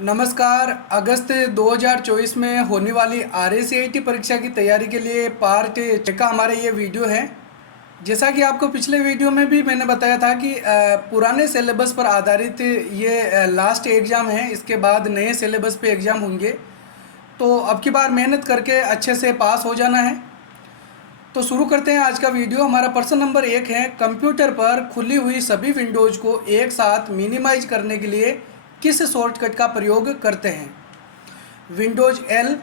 नमस्कार। अगस्त 2024 में होने वाली RACIT परीक्षा की तैयारी के लिए पार्ट 6 का हमारा ये वीडियो है। जैसा कि आपको पिछले वीडियो में भी मैंने बताया था कि पुराने सिलेबस पर आधारित ये लास्ट एग्ज़ाम है। इसके बाद नए सिलेबस पे एग्ज़ाम होंगे, तो अब की बार मेहनत करके अच्छे से पास हो जाना है। तो शुरू करते हैं आज का वीडियो। हमारा प्रश्न नंबर 1 है, कंप्यूटर पर खुली हुई सभी विंडोज़ को एक साथ मिनिमाइज करने के लिए किस शॉर्टकट का प्रयोग करते हैं? Windows L,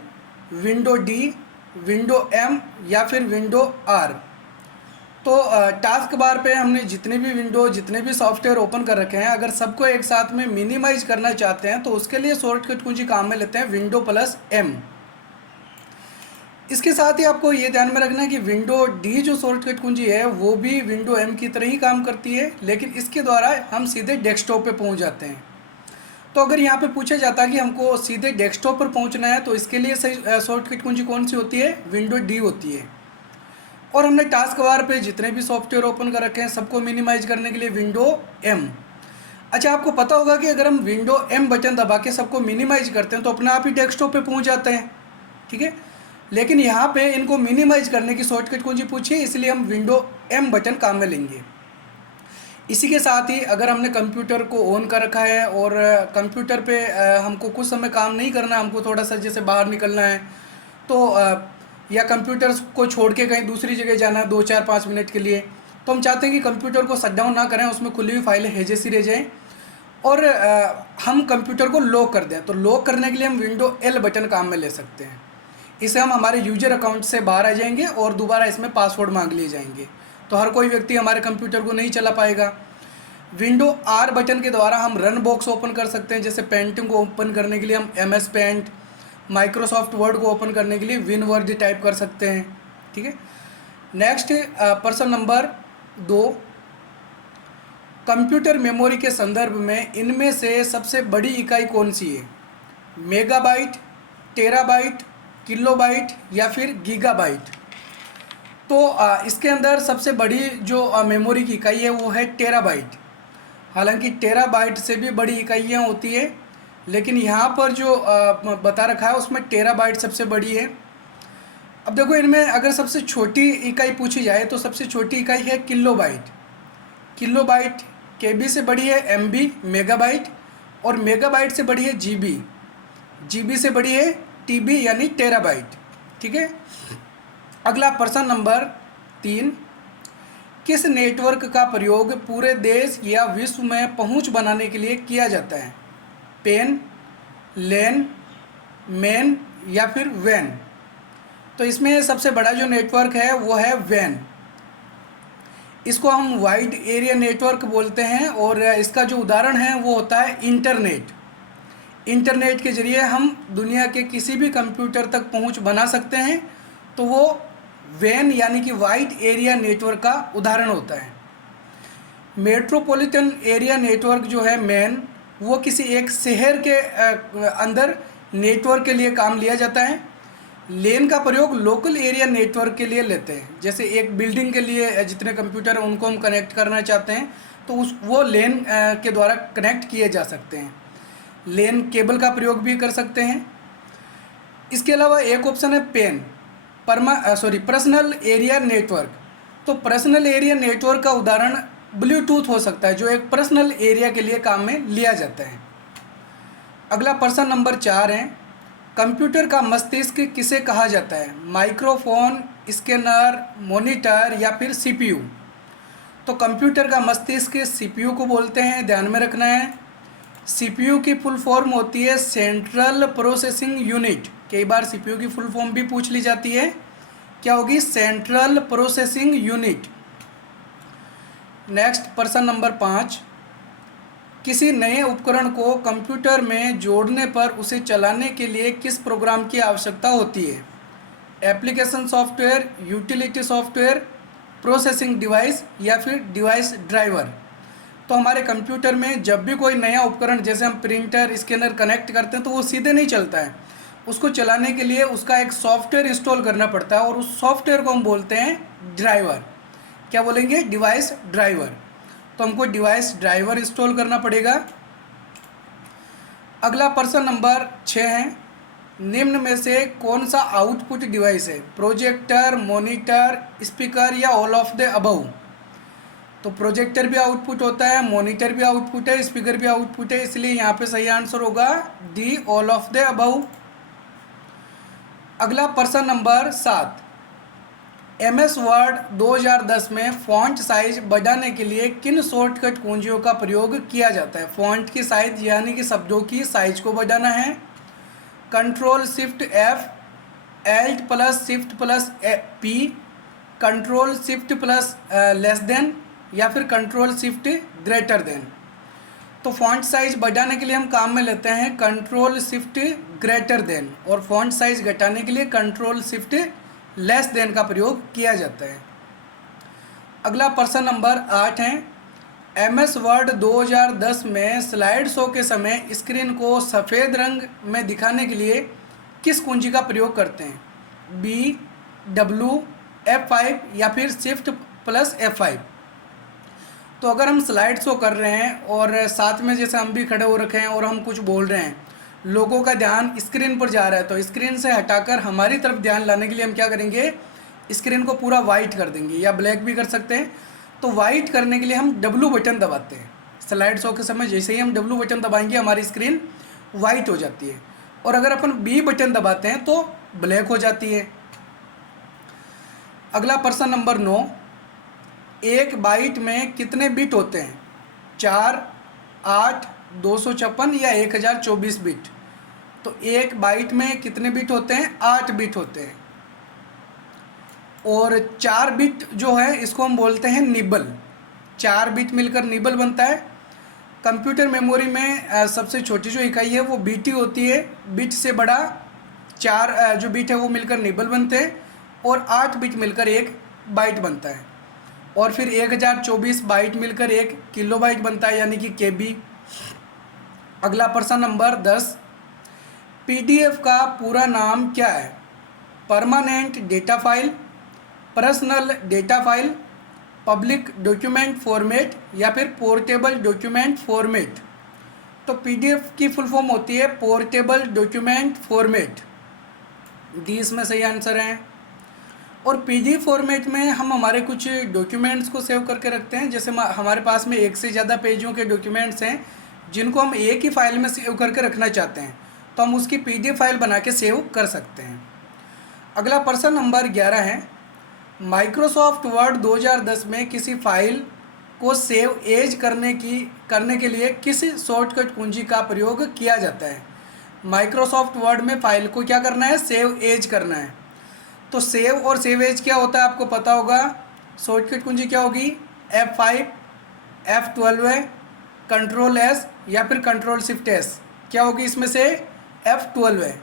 window D, window M या फिर विंडो आर। तो टास्क बार पे हमने जितने भी सॉफ्टवेयर ओपन कर रखे हैं, अगर सबको एक साथ में मिनिमाइज करना चाहते हैं तो उसके लिए शॉर्टकट कुंजी काम में लेते हैं विंडो प्लस एम। इसके साथ ही आपको ये ध्यान में रखना है कि विंडो डी जो शॉर्टकट कुंजी है वो भी विंडो एम की तरह ही काम करती है, लेकिन इसके द्वारा हम सीधे डेस्कटॉप पे पहुंच जाते हैं। तो अगर यहाँ पे पूछा जाता है कि हमको सीधे डेस्कटॉप पर पहुंचना है तो इसके लिए सही शॉर्टकट कुंजी कौन सी होती है? विंडो डी होती है। और हमने टास्क बार पे जितने भी सॉफ्टवेयर ओपन कर रखे हैं सबको मिनिमाइज करने के लिए विंडो एम। अच्छा, आपको पता होगा कि अगर हम विंडो एम बटन दबा के सबको मिनिमाइज करते हैं तो अपने आप ही डेस्कटॉप पे पहुंच जाते हैं, ठीक है। लेकिन यहाँ पे इनको मिनिमाइज करने की शॉर्टकट कुंजी पूछी है, इसलिए हम विंडो एम बटन काम में लेंगे। इसी के साथ ही अगर हमने कंप्यूटर को ऑन कर रखा है और कंप्यूटर पे हमको कुछ समय काम नहीं करना, हमको थोड़ा सा जैसे बाहर निकलना है तो या कंप्यूटर को छोड़ के कहीं दूसरी जगह जाना है 2-4-5 मिनट के लिए, तो हम चाहते हैं कि कंप्यूटर को शट डाउन ना करें, उसमें खुली हुई फाइलें है जैसी रह जाएँ और हम कंप्यूटर को लॉक कर दें। तो लॉक करने के लिए हम विंडो एल बटन काम में ले सकते हैं। इसे हम हमारे यूजर अकाउंट से बाहर आ जाएंगे और दोबारा इसमें पासवर्ड मांग लिए जाएंगे, तो हर कोई व्यक्ति हमारे कंप्यूटर को नहीं चला पाएगा। विंडो आर बटन के द्वारा हम रन बॉक्स ओपन कर सकते हैं, जैसे पेंटिंग को ओपन करने के लिए हम MS पेंट, माइक्रोसॉफ्ट वर्ड को ओपन करने के लिए विनवर्ड टाइप कर सकते हैं, ठीक है। नेक्स्ट प्रश्न नंबर 2, कंप्यूटर मेमोरी के संदर्भ में इनमें से सबसे बड़ी इकाई कौन सी है? मेगाबाइट, टेराबाइट, किलोबाइट या फिर गीगाबाइट। तो इसके अंदर सबसे बड़ी जो मेमोरी की इकाई है वो है टेराबाइट। हालांकि टेराबाइट से भी बड़ी इकाइयाँ होती है, लेकिन यहाँ पर जो बता रखा है उसमें टेराबाइट सबसे बड़ी है। अब देखो, इनमें अगर सबसे छोटी इकाई पूछी जाए तो सबसे छोटी इकाई है किलोबाइट। किलोबाइट KB से बड़ी है MB मेगाबाइट, और मेगाबाइट से बड़ी है GB, GB से बड़ी है TB यानी टेराबाइट, ठीक है। अगला प्रश्न नंबर 3, किस नेटवर्क का प्रयोग पूरे देश या विश्व में पहुंच बनाने के लिए किया जाता है? पेन, लेन, मैन या फिर वैन। तो इसमें सबसे बड़ा जो नेटवर्क है वो है वैन। इसको हम वाइड एरिया नेटवर्क बोलते हैं और इसका जो उदाहरण है वो होता है इंटरनेट। इंटरनेट के जरिए हम दुनिया के किसी भी कंप्यूटर तक पहुंच बना सकते हैं, तो वो वैन यानी कि वाइड एरिया नेटवर्क का उदाहरण होता है। मेट्रोपॉलिटन एरिया नेटवर्क जो है मैन, वो किसी एक शहर के अंदर नेटवर्क के लिए काम लिया जाता है। लेन का प्रयोग लोकल एरिया नेटवर्क के लिए लेते हैं, जैसे एक बिल्डिंग के लिए जितने कंप्यूटर हैं उनको हम कनेक्ट करना चाहते हैं तो वो लेन के द्वारा कनेक्ट किए जा सकते हैं। लेन केबल का प्रयोग भी कर सकते हैं। इसके अलावा एक ऑप्शन है पेन, पर्सनल एरिया नेटवर्क। तो पर्सनल एरिया नेटवर्क का उदाहरण ब्लूटूथ हो सकता है, जो एक पर्सनल एरिया के लिए काम में लिया जाता है। अगला प्रश्न नंबर 4 है, कंप्यूटर का मस्तिष्क किसे कहा जाता है? माइक्रोफोन, स्कैनर, मॉनिटर या फिर CPU। तो कंप्यूटर का मस्तिष्क CPU को बोलते हैं, ध्यान में रखना है। CPU की फुल फॉर्म होती है सेंट्रल प्रोसेसिंग यूनिट। कई बार CPU की फुल फॉर्म भी पूछ ली जाती है, क्या होगी? Central processing unit. नेक्स्ट प्रश्न नंबर 5, किसी नए उपकरण को कंप्यूटर में जोड़ने पर उसे चलाने के लिए किस प्रोग्राम की आवश्यकता होती है? Application software, utility software, processing device या फिर डिवाइस ड्राइवर। तो हमारे कंप्यूटर में जब भी कोई नया उपकरण, जैसे हम प्रिंटर, स्कैनर कनेक्ट करते हैं तो वो सीधे नहीं चलता है, उसको चलाने के लिए उसका एक सॉफ्टवेयर इंस्टॉल करना पड़ता है और उस सॉफ्टवेयर को हम बोलते हैं ड्राइवर। क्या बोलेंगे? Device driver. तो हमको डिवाइस ड्राइवर इंस्टॉल करना पड़ेगा। अगला प्रश्न नंबर 6 है, निम्न में से कौन सा आउटपुट डिवाइस है? प्रोजेक्टर, मॉनिटर, स्पीकर या ऑल ऑफ द अबव? तो प्रोजेक्टर भी आउटपुट होता है, मॉनिटर भी आउटपुट है, स्पीकर भी आउटपुट है, इसलिए यहाँ पे सही आंसर होगा D, all of the above. अगला प्रश्न नंबर 7, MS वर्ड 2010 में फॉन्ट साइज बढ़ाने के लिए किन शॉर्टकट कुंजियों का प्रयोग किया जाता है? फॉन्ट की साइज यानी कि शब्दों की साइज को बढ़ाना है, control shift F, Alt plus shift plus P, control shift plus less than, या फिर कंट्रोल शिफ्ट ग्रेटर देन। तो फॉन्ट साइज बढ़ाने के लिए हम काम में लेते हैं कंट्रोल शिफ्ट ग्रेटर देन, और फॉन्ट साइज घटाने के लिए कंट्रोल शिफ्ट लेस देन का प्रयोग किया जाता है। अगला प्रश्न नंबर 8 है, MS वर्ड 2010 में स्लाइड शो के समय स्क्रीन को सफ़ेद रंग में दिखाने के लिए किस कुंजी का प्रयोग करते हैं? B, W, F5 या फिर शिफ्ट प्लस F5? तो अगर हम स्लाइड शो कर रहे हैं और साथ में जैसे हम भी खड़े हो रखे हैं और हम कुछ बोल रहे हैं, लोगों का ध्यान स्क्रीन पर जा रहा है, तो स्क्रीन से हटाकर हमारी तरफ ध्यान लाने के लिए हम क्या करेंगे? स्क्रीन को पूरा वाइट कर देंगे या ब्लैक भी कर सकते हैं। तो वाइट करने के लिए हम W बटन दबाते हैं। स्लाइड शो के समय जैसे ही हम W बटन दबाएंगे हमारी स्क्रीन वाइट हो जाती है, और अगर अपन B बटन दबाते हैं तो ब्लैक हो जाती है। अगला प्रश्न नंबर 9, एक बाइट में कितने बिट होते हैं? 4, 8, 256 या 1024 बिट? तो एक बाइट में कितने बिट होते हैं? 8 बिट होते हैं। और 4 बिट जो है इसको हम बोलते हैं निबल। 4 बिट मिलकर निबल बनता है। कंप्यूटर मेमोरी में सबसे छोटी जो इकाई है वो बीटी होती है। बिट से बड़ा 4 जो बिट है वो मिलकर निबल बनते हैं, और 8 बिट मिलकर एक बाइट बनता है, और फिर 1024 बाइट मिलकर 1 किलोबाइट बनता है, यानी कि केबी। अगला प्रश्न नंबर 10, PDF का पूरा नाम क्या है? Permanent data file, personal data file, public document format या फिर पोर्टेबल डॉक्यूमेंट फॉर्मेट? तो PDF की फुल फॉर्म होती है पोर्टेबल डॉक्यूमेंट फॉर्मेट। डी इसमें सही आंसर है। और PDF फॉर्मेट में हम हमारे कुछ डॉक्यूमेंट्स को सेव करके रखते हैं। जैसे हमारे पास में एक से ज़्यादा पेजों के डॉक्यूमेंट्स हैं जिनको हम एक ही फाइल में सेव करके रखना चाहते हैं, तो हम उसकी PDF फाइल बना के सेव कर सकते हैं। अगला प्रश्न नंबर 11 है, माइक्रोसॉफ्ट वर्ड 2010 में किसी फाइल को सेव एज करने के लिए किस शॉर्टकट कुंजी का प्रयोग किया जाता है? माइक्रोसॉफ्ट वर्ड में फाइल को क्या करना है? सेव एज करना है। तो सेव और सेव एज क्या होता है आपको पता होगा। शॉर्टकट कुंजी क्या होगी? F5, F12 है, कंट्रोल S या फिर कंट्रोल शिफ्ट S? क्या होगी इसमें से? F12 है।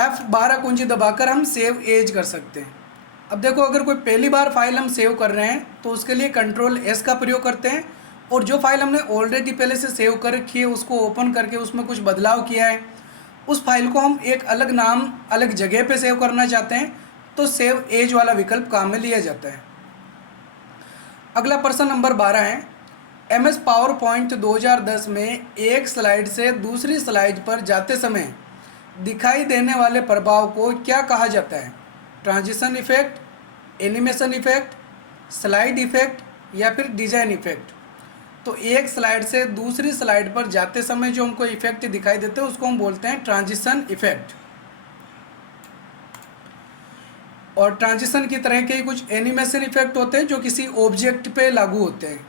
F12 कुंजी दबाकर हम सेव एज कर सकते हैं। अब देखो, अगर कोई पहली बार फाइल हम सेव कर रहे हैं तो उसके लिए कंट्रोल S का प्रयोग करते हैं, और जो फाइल हमने ऑलरेडी पहले से सेव कर रखी है उसको ओपन करके उसमें कुछ बदलाव किया है, उस फाइल को हम एक अलग नाम अलग जगह पे सेव करना चाहते हैं, तो सेव एज वाला विकल्प काम में लिया जाता है। अगला प्रश्न नंबर 12 है, MS पावर पॉइंट 2010 में एक स्लाइड से दूसरी स्लाइड पर जाते समय दिखाई देने वाले प्रभाव को क्या कहा जाता है? Transition effect, animation effect, slide effect या फिर डिजाइन इफेक्ट? तो एक स्लाइड से दूसरी स्लाइड पर जाते समय जो हमको इफेक्ट दिखाई देते हैं उसको हम बोलते हैं ट्रांजिशन इफेक्ट। और ट्रांजिशन की तरह के कुछ एनिमेशन इफेक्ट होते हैं जो किसी ऑब्जेक्ट पे लागू होते हैं।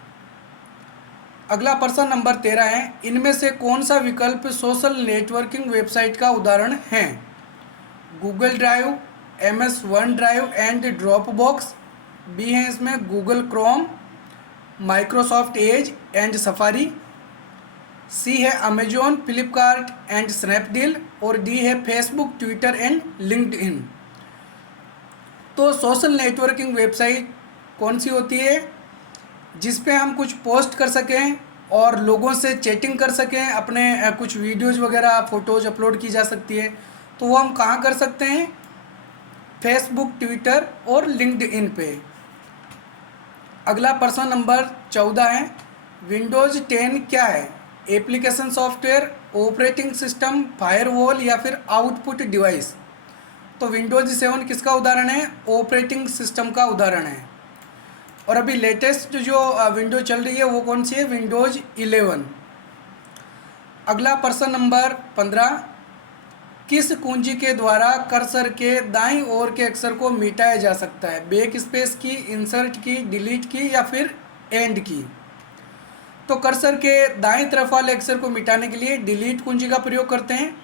अगला प्रश्न नंबर 13 है, इनमें से कौन सा विकल्प सोशल नेटवर्किंग वेबसाइट का उदाहरण है? Google drive, MS OneDrive and Dropbox? B है इसमें Google Chrome, Microsoft Edge and Safari? C है अमेजोन, फ्लिपकार्ट एंड स्नैपडील? और डी है फेसबुक, ट्विटर एंड लिंक्डइन? तो सोशल नेटवर्किंग वेबसाइट कौन सी होती है? जिस पे हम कुछ पोस्ट कर सकें और लोगों से चैटिंग कर सकें, अपने कुछ वीडियोज़ वगैरह फ़ोटोज़ अपलोड की जा सकती है, तो वो हम कहाँ कर सकते हैं? फेसबुक, ट्विटर और लिंक्डइन पे। अगला प्रश्न नंबर 14 है, विंडोज़ 10 क्या है? Application software, operating system, firewall या फिर आउटपुट डिवाइस। तो विंडोज़ 7 किसका उदाहरण है? ऑपरेटिंग सिस्टम का उदाहरण है। और अभी लेटेस्ट जो विंडो चल रही है वो कौन सी है? विंडोज़ 11। अगला प्रश्न नंबर 15, किस कुंजी के द्वारा कर्सर के दाईं ओर के अक्षर को मिटाया जा सकता है? बैक स्पेस की, इंसर्ट की, डिलीट की या फिर एंड की? तो कर्सर के दाईं तरफ वाले अक्षर को मिटाने के लिए डिलीट कुंजी का प्रयोग करते हैं,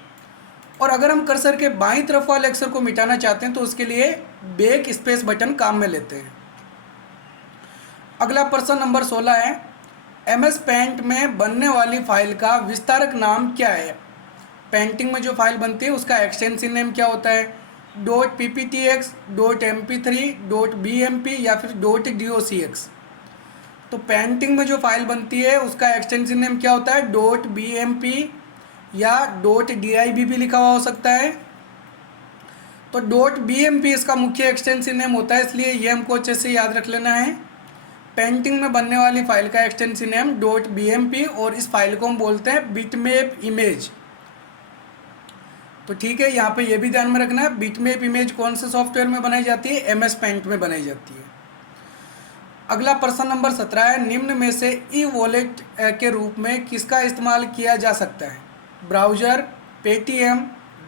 और अगर हम कर्सर के बाईं तरफ वाले अक्षर को मिटाना चाहते हैं तो उसके लिए बैक स्पेस बटन काम में लेते हैं। अगला प्रश्न नंबर 16 है, MS पेंट में बनने वाली फाइल का विस्तारक नाम क्या है? पेंटिंग में जो फाइल बनती है उसका एक्सटेंशन नेम क्या होता है? .pptx, .mp3, .bmp या फिर .docx? तो पेंटिंग में जो फाइल बनती है उसका एक्सटेंशन नेम क्या होता है? .bmp या .dib भी लिखा हुआ हो सकता है। तो .bmp इसका मुख्य एक्सटेंशन नेम होता है, इसलिए ये हमको अच्छे से याद रख लेना है। पेंटिंग में बनने वाली फाइल का एक्सटेंशन नेम .bmp, और इस फाइल को हम बोलते हैं बिटमैप इमेज। तो ठीक है, यहाँ पे ये भी ध्यान में रखना है, बिटमैप इमेज कौन से सॉफ्टवेयर में बनाई जाती है? MS पेंट में बनाई जाती है। अगला प्रश्न नंबर 17 है, निम्न में से ई वॉलेट के रूप में किसका इस्तेमाल किया जा सकता है? ब्राउज़र, पेटीएम,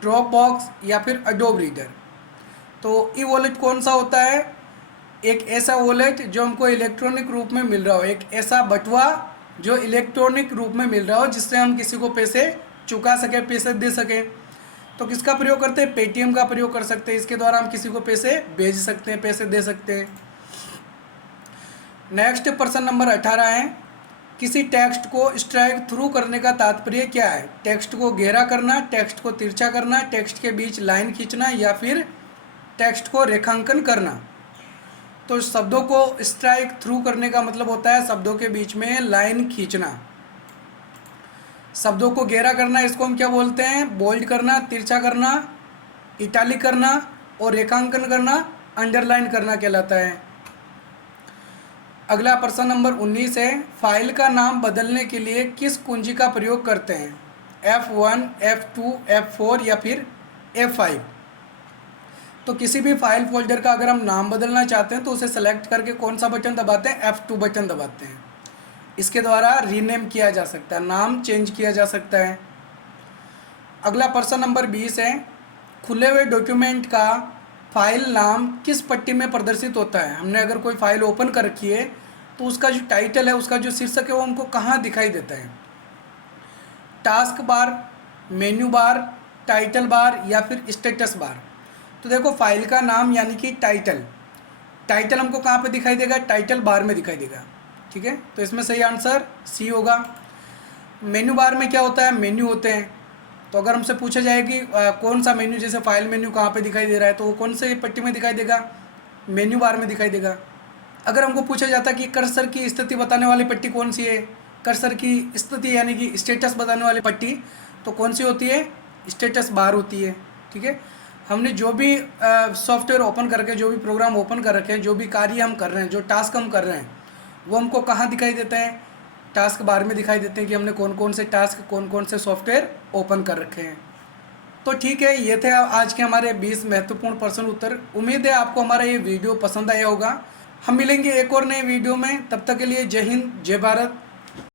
ड्रॉपबॉक्स या फिर एडोब रीडर? तो ई वॉलेट कौन सा होता है? एक ऐसा वॉलेट जो हमको इलेक्ट्रॉनिक रूप में मिल रहा हो, एक ऐसा बटुआ जो इलेक्ट्रॉनिक रूप में मिल रहा हो जिससे हम किसी को पैसे चुका सकें, पैसे दे सकें। तो किसका प्रयोग करते हैं? पेटीएम का प्रयोग कर सकते हैं। इसके द्वारा हम किसी को पैसे भेज सकते हैं, पैसे दे सकते हैं। नेक्स्ट प्रश्न नंबर 18 है, किसी टेक्स्ट को स्ट्राइक थ्रू करने का तात्पर्य क्या है? टेक्स्ट को गहरा करना, टेक्स्ट को तिरछा करना, टेक्स्ट के बीच लाइन खींचना या फिर टेक्स्ट को रेखांकन करना? तो शब्दों को स्ट्राइक थ्रू करने का मतलब होता है शब्दों के बीच में लाइन खींचना। शब्दों को गहरा करना, इसको हम क्या बोलते हैं? बोल्ड करना, तिरछा करना, इटैलिक करना, और रेखांकन करना, अंडरलाइन करना कहलाता है। अगला प्रश्न नंबर 19 है, फाइल का नाम बदलने के लिए किस कुंजी का प्रयोग करते हैं? F1, F2, F4 या फिर F5? तो किसी भी फाइल फोल्डर का अगर हम नाम बदलना चाहते हैं तो उसे सेलेक्ट करके कौन सा बटन दबाते हैं? F2 बटन दबाते हैं। इसके द्वारा रीनेम किया जा सकता है, नाम चेंज किया जा सकता है। अगला प्रश्न नंबर 20 है, खुले हुए डॉक्यूमेंट का फाइल नाम किस पट्टी में प्रदर्शित होता है? हमने अगर कोई फाइल ओपन कर रखी है तो उसका जो टाइटल है, उसका जो शीर्षक है वो हमको कहाँ दिखाई देता है? Task bar, menu bar, title bar या फिर स्टेटस बार? तो देखो, फाइल का नाम यानी कि टाइटल हमको कहाँ पे दिखाई देगा? टाइटल बार में दिखाई देगा। ठीक है, तो इसमें सही आंसर सी होगा। मेन्यू बार में क्या होता है? मेन्यू होते हैं। तो अगर हमसे पूछा जाए कि कौन सा मेन्यू, जैसे फाइल मेन्यू कहाँ पे दिखाई दे रहा है, तो वो कौन से पट्टी में दिखाई देगा? मेन्यू बार में दिखाई देगा। अगर हमको पूछा जाता कि कर्सर की स्थिति बताने वाली पट्टी कौन सी है? कर्सर की स्थिति यानी कि स्टेटस बताने वाली पट्टी तो कौन सी होती है? स्टेटस बार होती है। ठीक है, हमने जो भी सॉफ्टवेयर ओपन करके, जो भी प्रोग्राम ओपन कर रखे हैं, जो भी कार्य हम कर रहे हैं, जो टास्क हम कर रहे हैं, वो हमको कहाँ दिखाई देते हैं? टास्क बार में दिखाई देते हैं कि हमने कौन कौन से टास्क, कौन कौन से सॉफ्टवेयर ओपन कर रखे हैं। तो ठीक है, ये थे आज के हमारे 20 महत्वपूर्ण प्रश्न उत्तर। उम्मीद है आपको हमारा ये वीडियो पसंद आया होगा। हम मिलेंगे एक और नए वीडियो में, तब तक के लिए जय हिंद, जय भारत।